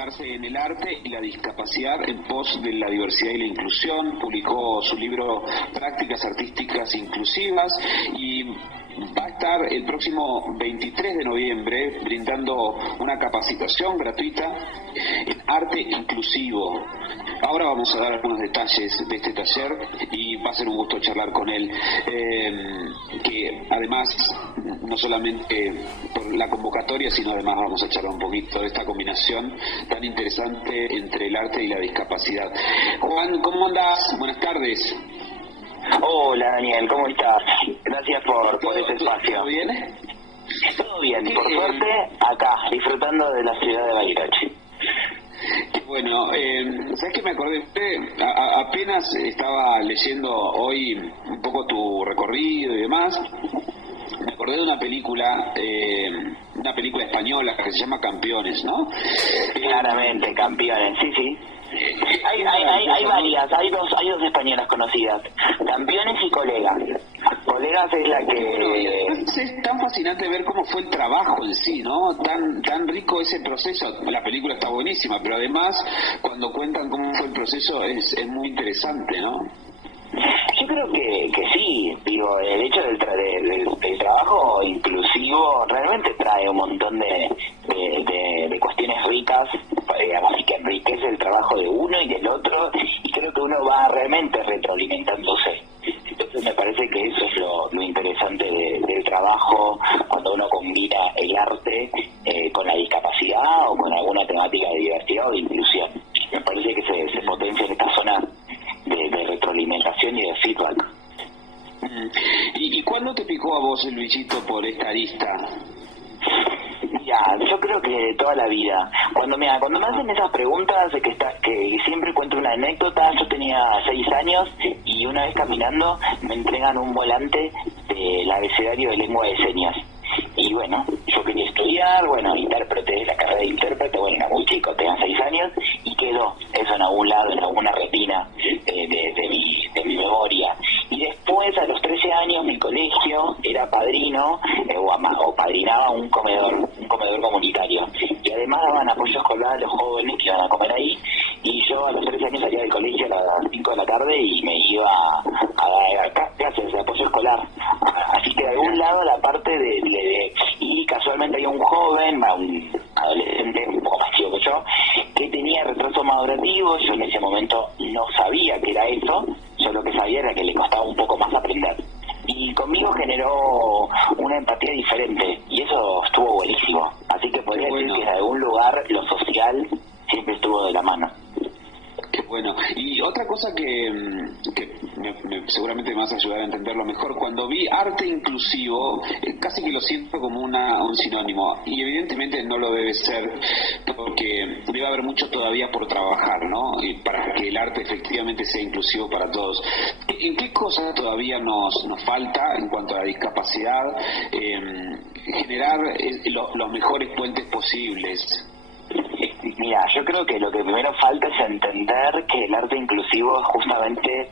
enfocarse en el arte y la discapacidad en pos de la diversidad y la inclusión. Publicó su libro Prácticas Artísticas Inclusivas y va a estar el próximo 23 de noviembre brindando una capacitación gratuita en arte inclusivo. Ahora vamos a dar algunos detalles de este taller y va a ser un gusto charlar con él, que además no solamente por la convocatoria, sino además vamos a charlar un poquito de esta combinación tan interesante entre el arte y la discapacidad. Juan, ¿cómo andás? Buenas tardes. Hola Daniel, ¿cómo estás? Gracias por este espacio. ¿Todo bien? Todo bien, por suerte acá, disfrutando de la ciudad de Bariloche. Bueno, ¿sabes qué me acordé? Apenas estaba leyendo hoy un poco tu recorrido y demás. Me acordé de una película española que se llama Campeones, ¿no? Claramente, Campeones, sí. Hay varias, hay dos españolas conocidas, Campeones y Colegas. Colegas es la que... Es tan fascinante ver cómo fue el trabajo en sí, ¿no? Tan rico ese proceso. La película está buenísima, pero además cuando cuentan cómo fue el proceso es muy interesante, ¿no? Yo creo que sí, digo, el hecho del trabajo inclusivo realmente trae un montón de cuestiones ricas, digamos, y que enriquece el trabajo de uno y del otro, y creo que uno va realmente retroalimentándose. Entonces me parece que eso es lo interesante del trabajo, cuando uno combina el arte con la discapacidad o con alguna temática de diversidad o de inclusión. Me parece que se potencia en esta zona de retroalimentación y de feedback. ¿Y cuándo te picó a vos el bichito por esta arista? Ya, yo creo que toda la vida. Cuando me hacen esas preguntas de que siempre cuento una anécdota, yo tenía 6 años y una vez caminando me entregan un volante del abecedario de lengua de señas. Y bueno, yo quería estudiar, intérprete, la carrera de intérprete, era muy chico, tenía 6 años, y quedó eso en algún lado, en alguna retina de mi memoria. Y después, a los 13 años, mi colegio era padrino, o padrinaba un comedor comunitario. Y además daban apoyo escolar a los jóvenes que iban a comer ahí, y yo a los 13 años salía del colegio a las 5 de la tarde y me iba a dar clases de apoyo escolar. Así que de algún lado la parte y casualmente había un joven, un adolescente un poco más chico que yo, que tenía retraso madurativo. Yo en ese momento no sabía que era eso, yo lo que sabía era que le costaba un poco más aprender. Y conmigo generó una empatía diferente, y eso estuvo buenísimo. Así que podría decir que de algún lugar lo social siempre estuvo de la mano. Qué bueno. Y otra cosa que seguramente me vas a ayudar a entenderlo mejor, cuando vi arte inclusivo, casi que lo siento como un sinónimo, y evidentemente no lo debe ser, porque debe haber mucho todavía por trabajar, ¿no? Y para que el arte efectivamente sea inclusivo para todos. ¿En qué cosas todavía nos falta en cuanto a la discapacidad generar los mejores puentes posibles? Mira, yo creo que lo que primero falta es entender que el arte inclusivo justamente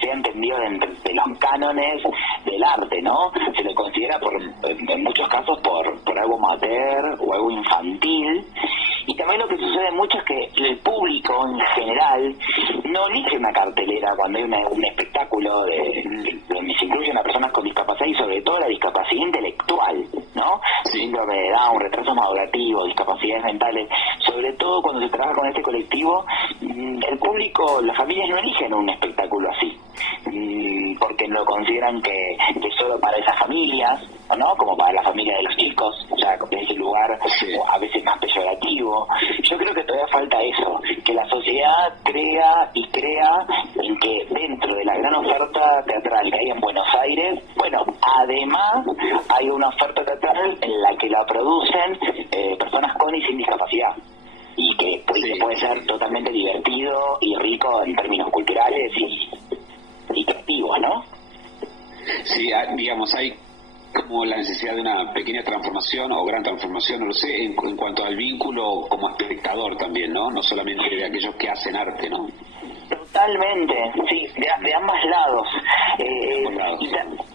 sea entendido de los cánones del arte, ¿no? Se lo considera en muchos casos por algo amateur o algo infantil, y también lo que sucede mucho es que el público en general no elige una cartelera cuando hay un espectáculo donde se incluyen a personas con discapacidad, y sobre todo la discapacidad intelectual, ¿no? Síndrome de Down, retraso madurativo, discapacidades mentales. Sobre todo cuando se trabaja con este colectivo, el público, las familias no eligen un espectáculo así, porque lo consideran que es solo para esas familias, ¿no? Como para la familia de los chicos, o sea, en ese lugar a veces más peyorativo. Yo creo que todavía falta eso, que la sociedad crea en que dentro de la gran oferta teatral que hay en Buenos Aires, además hay una oferta teatral en la que la producen personas con y sin discapacidad, y que puede ser totalmente divertido y rico en términos culturales y creativos, ¿no? Sí, digamos, hay como la necesidad de una pequeña transformación o gran transformación, no lo sé, en cuanto al vínculo como espectador también, ¿no? No solamente de aquellos que hacen arte, ¿no? Totalmente, sí, de ambos lados.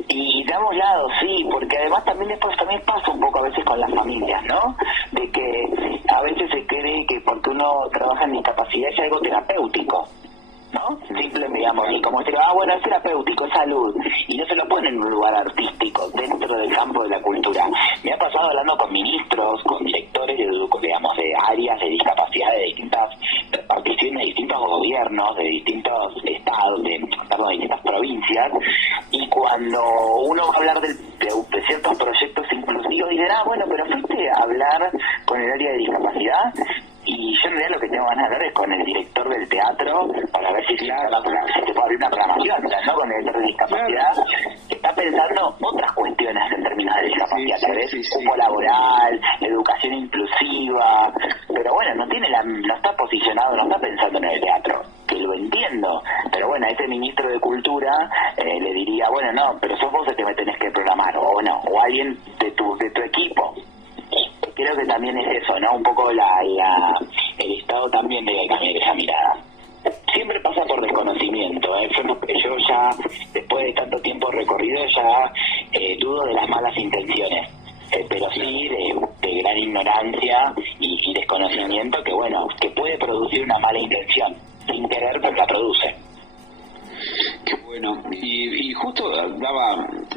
Y de ambos lados, sí, porque además también pasa un poco a veces con las familias, ¿no? De que a veces se cree que porque uno trabaja en discapacidad es algo terapéutico, ¿no? Simplemente, digamos, y como se bueno, es terapéutico, es salud, y no se lo ponen en un lugar artístico, dentro del campo de la cultura. Me ha pasado hablando con ministros, con directores digamos, de áreas de discapacidad de distintas reparticiones, de distintos gobiernos, de distintos estados, de distintas provincias, y cuando uno va a hablar de ciertos proyectos inclusivos, dicen, bueno, pero fuiste a hablar con el área de discapacidad. Y yo en realidad lo que tengo ganas de hablar es con el director del teatro para ver si se puede abrir una programación, ¿no? Con el director de discapacidad, que está pensando otras cuestiones en términos de discapacidad, cupo laboral, educación inclusiva, pero bueno, no está posicionado, no está pensando en el teatro, que lo entiendo, pero bueno, a ese ministro de Cultura le diría, bueno, no, pero sos vos el que me tenés que programar, o no, o alguien de tu equipo. Creo que también es eso, ¿no? Un poco el Estado también debe cambiar esa mirada. Siempre pasa por desconocimiento, ¿eh? Yo ya, después de tanto tiempo recorrido, ya dudo de las malas intenciones, pero sí de gran ignorancia y desconocimiento que, bueno, que puede producir una mala intención, sin querer, pero la produce. Qué bueno. Y justo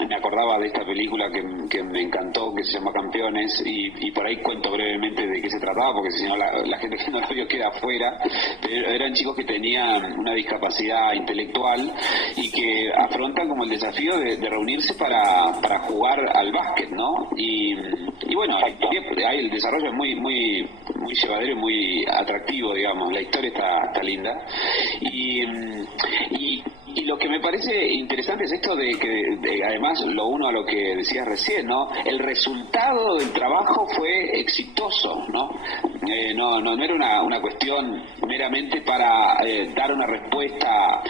me acordaba de esta película que me encantó, que se llama Campeones, y por ahí cuento brevemente de qué se trataba, porque si no la gente que no lo vio queda afuera. Pero eran chicos que tenían una discapacidad intelectual y que afrontan como el desafío de reunirse para jugar al básquet, ¿no? Y bueno, ahí el desarrollo es muy llevadero y muy atractivo, digamos. La historia está linda. Y lo que me parece interesante es esto de que además lo uno a lo que decías recién, ¿no? El resultado del trabajo fue exitoso, ¿no? No era una cuestión meramente para dar una respuesta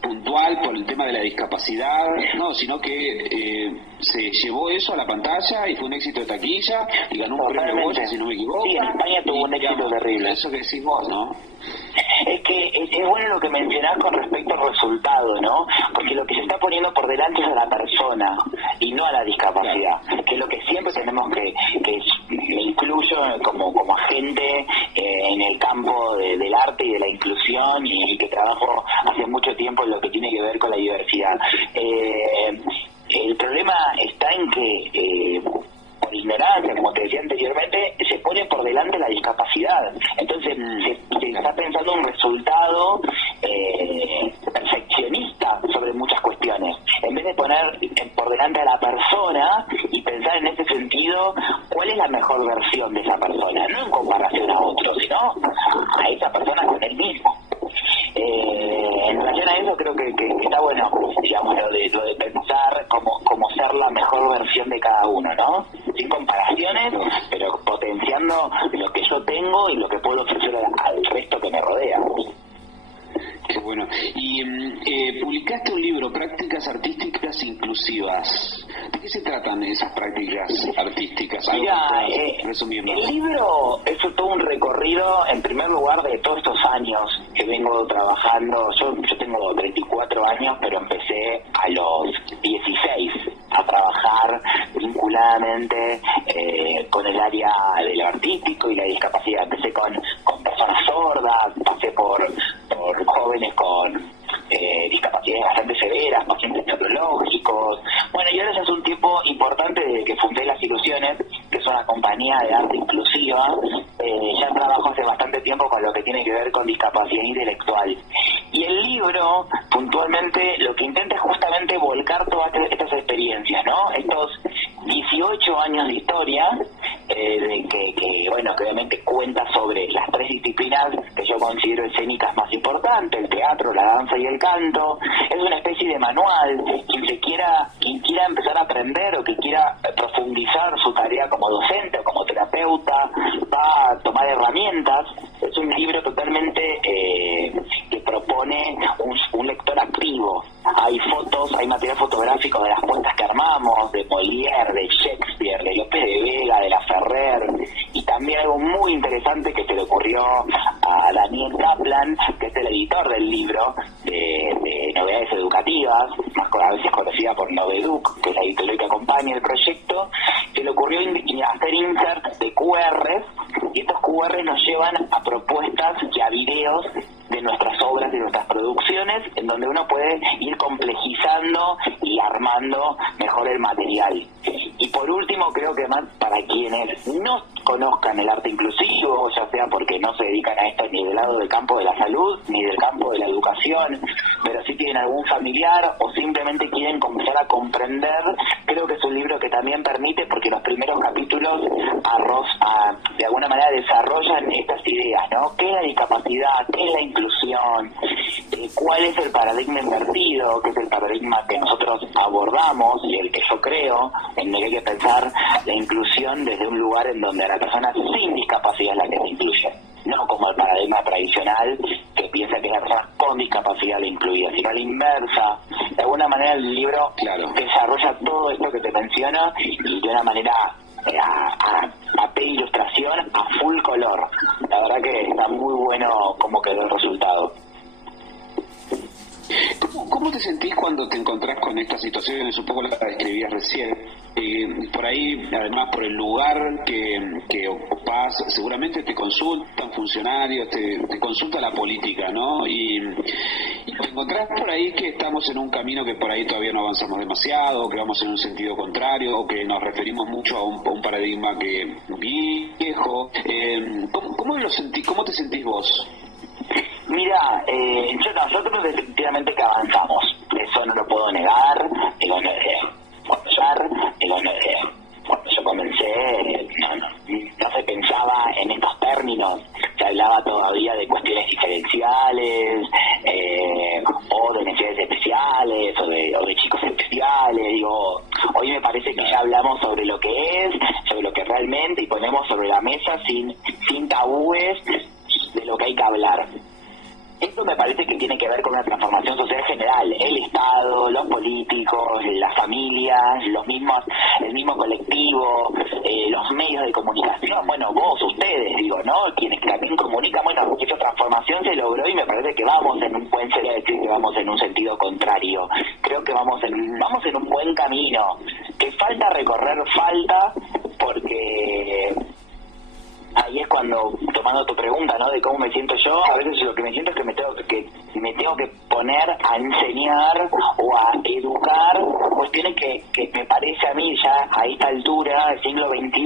puntual por el tema de la discapacidad, no, sino que se llevó eso a la pantalla y fue un éxito de taquilla y ganó un premio Goya, si no me equivoco. Sí, en España tuvo un éxito terrible. Eso que decís vos, ¿no? Es que es bueno lo que mencionás con respecto al resultado, ¿no? Porque lo que se está poniendo por delante es a la persona y no a la discapacidad, que es lo que siempre tenemos que me incluyo como agente en el campo del arte y de la inclusión y que trabajo hace mucho tiempo en lo que tiene que ver con la diversidad. El problema está en que por ignorancia, como te decía anteriormente, se pone por delante la discapacidad. Entonces se está pensando un resultado perfeccionista sobre muchas cuestiones, en vez de poner por delante a la persona y pensar en ese sentido cuál es la mejor versión de esa persona, no en comparación a otro, sino a esa persona con él mismo. En relación a eso creo que está bueno, digamos, lo de pensar como ser la mejor versión de cada uno, ¿no? Sin comparaciones, pero potenciando lo que yo tengo y lo que puedo ofrecer al resto que me rodea. Qué bueno. Y publicaste un libro, Prácticas Artísticas Inclusivas. ¿De qué se tratan esas prácticas artísticas? Mira, el libro es todo un recorrido, en primer lugar, de todos estos años que vengo trabajando. Yo tengo 34 años, pero empecé a los 16 a trabajar vinculadamente con el área de lo artístico y la discapacidad. Empecé con personas sordas, pasé por jóvenes con discapacidades bastante severas, pacientes neurológicos. Bueno, y ahora ya es un tiempo importante desde que fundé Las Ilusiones, que es una compañía de arte inclusiva. Ya trabajo hace bastante tiempo con lo que tiene que ver con discapacidad intelectual. Y el libro, puntualmente, lo que intenta es justamente volcar todas estas experiencias, ¿no? Estos 18 años de historia, que obviamente cuenta sobre las tres disciplinas que yo considero escénicas más importantes, el teatro, la danza y el canto. Es una especie de manual. Quien quiera empezar a aprender o que quiera profundizar su tarea como docente o como terapeuta, va a tomar herramientas. Es un libro totalmente que propone un lector activo. Hay fotos, hay material fotográfico de las puestas que armamos, de Molière, de Shakespeare, de López de Vega, de La Ferrer, y también algo muy interesante que se le ocurrió a Daniel Kaplan, que es el editor del libro de novedades educativas, a veces conocida por Noveduc, que es la editorial que acompaña el proyecto. Se le ocurrió hacer insert QRs, y estos QRs nos llevan a propuestas y a videos de nuestras obras, de nuestras producciones, en donde uno puede ir complejizando y armando mejor el material. Y por último, creo que más para quienes no conozcan el arte inclusivo, ya sea porque no se dedican a esto ni del lado del campo de la salud, ni del campo de la educación, pero sí tienen algún familiar o simplemente quieren comenzar a comprender, creo que es un libro que también permite, porque los primeros capítulos de alguna manera desarrollan estas ideas, ¿no? ¿Qué es la discapacidad? ¿Qué es la inclusión? ¿Cuál es el paradigma invertido? ¿Qué es el paradigma que nosotros abordamos y el que yo creo, en el que hay que pensar la inclusión desde un lugar en donde a la persona sin discapacidad es la que se incluye? No como el paradigma tradicional que piensa que es la persona con discapacidad la incluida, sino a la inversa. De alguna manera el libro desarrolla todo esto que te menciono y de una manera a papel ilustración a full color. La verdad que está muy bueno cómo quedó el resultado. ¿Cómo te sentís cuando te encontrás con estas situaciones? Un poco la describías recién. Por ahí, además, por el lugar que ocupás, seguramente te consultan funcionarios, te consulta la política, ¿no? Y te encontrás por ahí que estamos en un camino que por ahí todavía no avanzamos demasiado, que vamos en un sentido contrario, o que nos referimos mucho a un paradigma que viejo. ¿Cómo te sentís vos? Mira, nosotros definitivamente que avanzamos, eso no lo puedo negar. Cuando yo comencé, no se pensaba en estos términos, se hablaba todavía de cuestiones diferenciales, o de necesidades especiales, o de chicos especiales. Digo, hoy me parece que ya hablamos sobre lo que es, sobre lo que realmente, y ponemos sobre la mesa sin tabúes de lo que hay que hablar. Esto me parece que tiene que ver con una transformación social general. El Estado, los políticos, las familias, el mismo colectivo, los medios de comunicación, bueno, vos, ustedes, digo, ¿no? Quienes también comunican, bueno, esa transformación se logró y me parece que vamos sería decir que vamos en un sentido contrario. Creo que vamos en un buen camino. Que falta recorrer, porque ahí es cuando, tomando tu pregunta, ¿no? De cómo me siento yo, a veces lo que me siento es que me tengo que poner a enseñar o a educar cuestiones que me parece a mí ya a esta altura, del siglo XXI,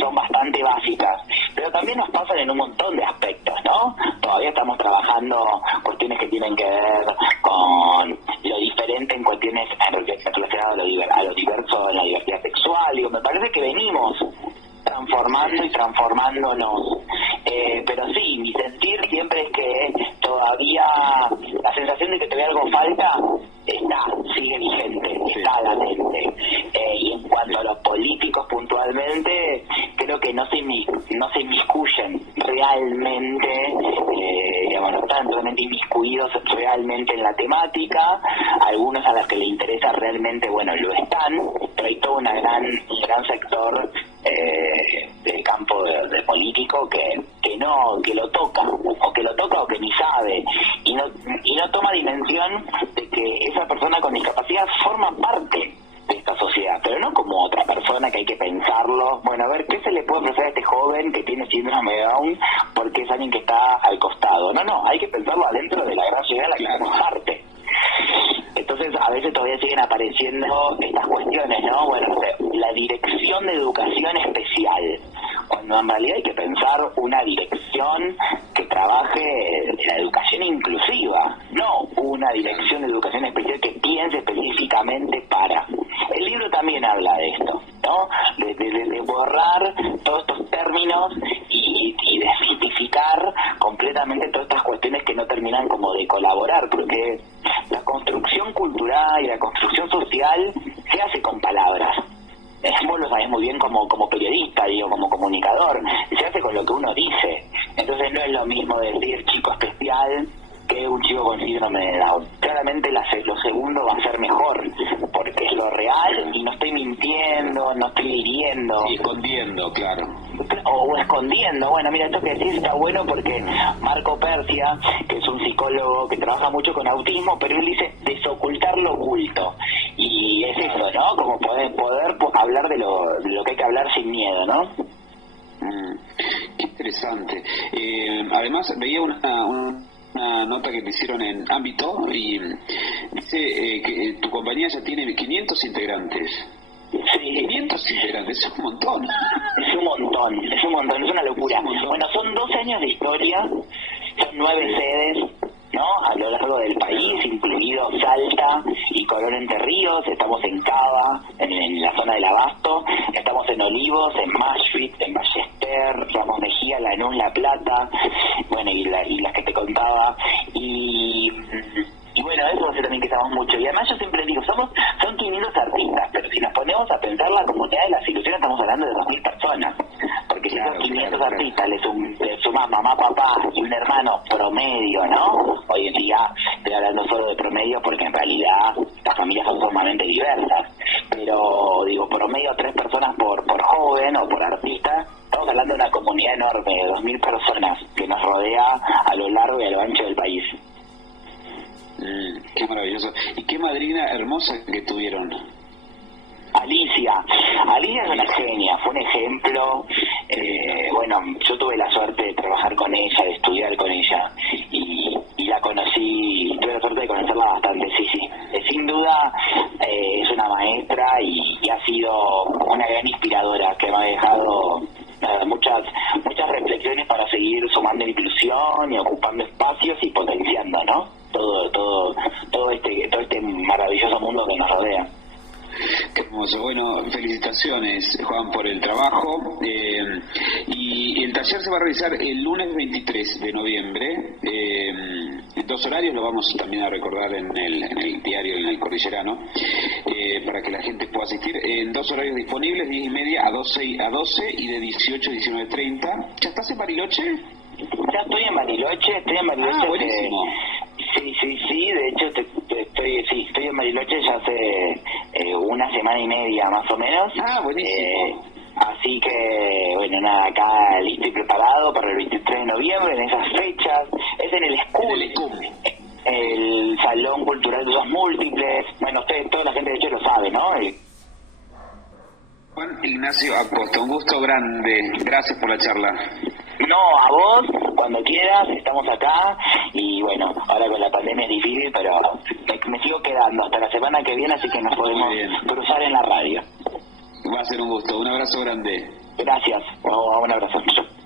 son bastante básicas. Pero también nos pasan en un montón de aspectos, ¿no? Todavía estamos trabajando cuestiones que tienen que ver con lo diferente en cuestiones relacionadas a lo diverso en la diversidad sexual. Digo, me parece que venimos transformando y transformándonos, pero sí, mi sentir siempre es que todavía la sensación de que todavía algo falta sigue vigente, está latente, y en cuanto a los políticos puntualmente, creo que no se inmiscuyen realmente, no están realmente inmiscuidos realmente en la temática. Algunos a los que les interesa realmente, bueno, lo están, pero hay todo un gran sector del campo de político que lo toca o que ni sabe y no toma dimensión de que esa persona con discapacidad forma parte de esta sociedad, pero no como otra persona que hay que pensarlo, bueno, a ver, ¿qué se le puede ofrecer a este joven que tiene síndrome de Down porque es alguien que está al costado? No, hay que pensarlo adentro de la gran sociedad de la que somos parte. Entonces, a veces todavía siguen apareciendo estas cuestiones, ¿no? Bueno, la dirección de educación especial, cuando en realidad hay que pensar una dirección que trabaje la educación inclusiva, no una dirección de educación especial que piense específicamente para. El libro también habla de esto, ¿no? De borrar todos estos términos y desmitificar completamente todas estas cuestiones que no terminan como de colaborar, porque la construcción cultural y la construcción social se hace con palabras. Vos lo sabés muy bien como periodista, digo, como comunicador, se hace con lo que uno dice. Entonces no es lo mismo decir chico especial que un chico con síndrome de Down. Claramente lo segundo va a ser mejor, porque es lo real y no estoy mintiendo, no estoy hiriendo. Sí, escondiendo, claro. O escondiendo. Bueno, mira, esto que decís está bueno porque Marco Persia, que es un psicólogo que trabaja mucho con autismo, pero él dice desocultar lo oculto. Y es eso, ¿no? Como poder hablar de lo que hay que hablar sin miedo, ¿no? Mm, qué interesante. Además, veía una nota que te hicieron en Ámbito y dice que tu compañía ya tiene 500 integrantes. Sí. 500 integrantes, es un montón. Es una locura. Bueno, son 12 años de historia, son 9 sedes, ¿no? A lo largo del país, incluido Salta y Colón Entre Ríos. Estamos en Cava, en la zona del Abasto, estamos en Olivos, en Mashpit, en Ballester, Ramos Mejía, Lanús, La Plata, bueno, y las que te contaba, y bueno, eso hace también que estamos mucho. Y además yo siempre digo, son 500 artistas, pero si nos ponemos a pensar la comunidad de las ilusiones, estamos hablando de 2.000 personas. Porque si esos 500 artistas le sumas mamá, papá y un hermano promedio, ¿no? Hoy en día estoy hablando solo de promedio porque en realidad las familias son sumamente diversas. Pero digo, promedio 3 personas por joven o por artista. Estamos hablando de una comunidad enorme de 2.000 personas que nos rodea a lo largo y a lo ancho del país. Qué maravilloso. Y qué madrina hermosa que tuvieron. Alicia es una genia, fue un ejemplo. Bueno, yo tuve la suerte de trabajar con ella, de estudiar con ella, y la conocí, tuve la suerte de conocerla bastante, sí. Sin duda es una maestra y ha sido una gran inspiradora que me ha dejado muchas reflexiones para seguir sumando inclusión y ocupando espacios y potenciando, ¿no? Todo este maravilloso mundo que nos rodea. Qué hermoso. Bueno, felicitaciones, Juan, por el trabajo. Y el taller se va a realizar el lunes 23 de noviembre. 2 horarios, lo vamos también a recordar en el diario, en el Cordillerano, para que la gente pueda asistir. En 2 horarios disponibles, 10:30 a 12 y de 18 a 19:30. ¿Ya estás en Bariloche? Ya estoy en Bariloche. Ah, buenísimo. Sí, de hecho estoy en Bariloche ya hace una semana y media más o menos. Ah, buenísimo. Así que, bueno, nada, acá listo y preparado para el 23 de noviembre, en esas fechas. Es en el SCUM, el Salón Cultural de Usos Múltiples. Bueno, toda la gente de hecho lo sabe, ¿no? Juan Ignacio Acosta, un gusto grande. Gracias por la charla. No, a vos, cuando quieras, estamos acá. Y bueno, ahora con la pandemia es difícil, pero me sigo quedando hasta la semana que viene, así que nos podemos cruzar en la radio. Va a ser un gusto. Un abrazo grande. Gracias. Un abrazo.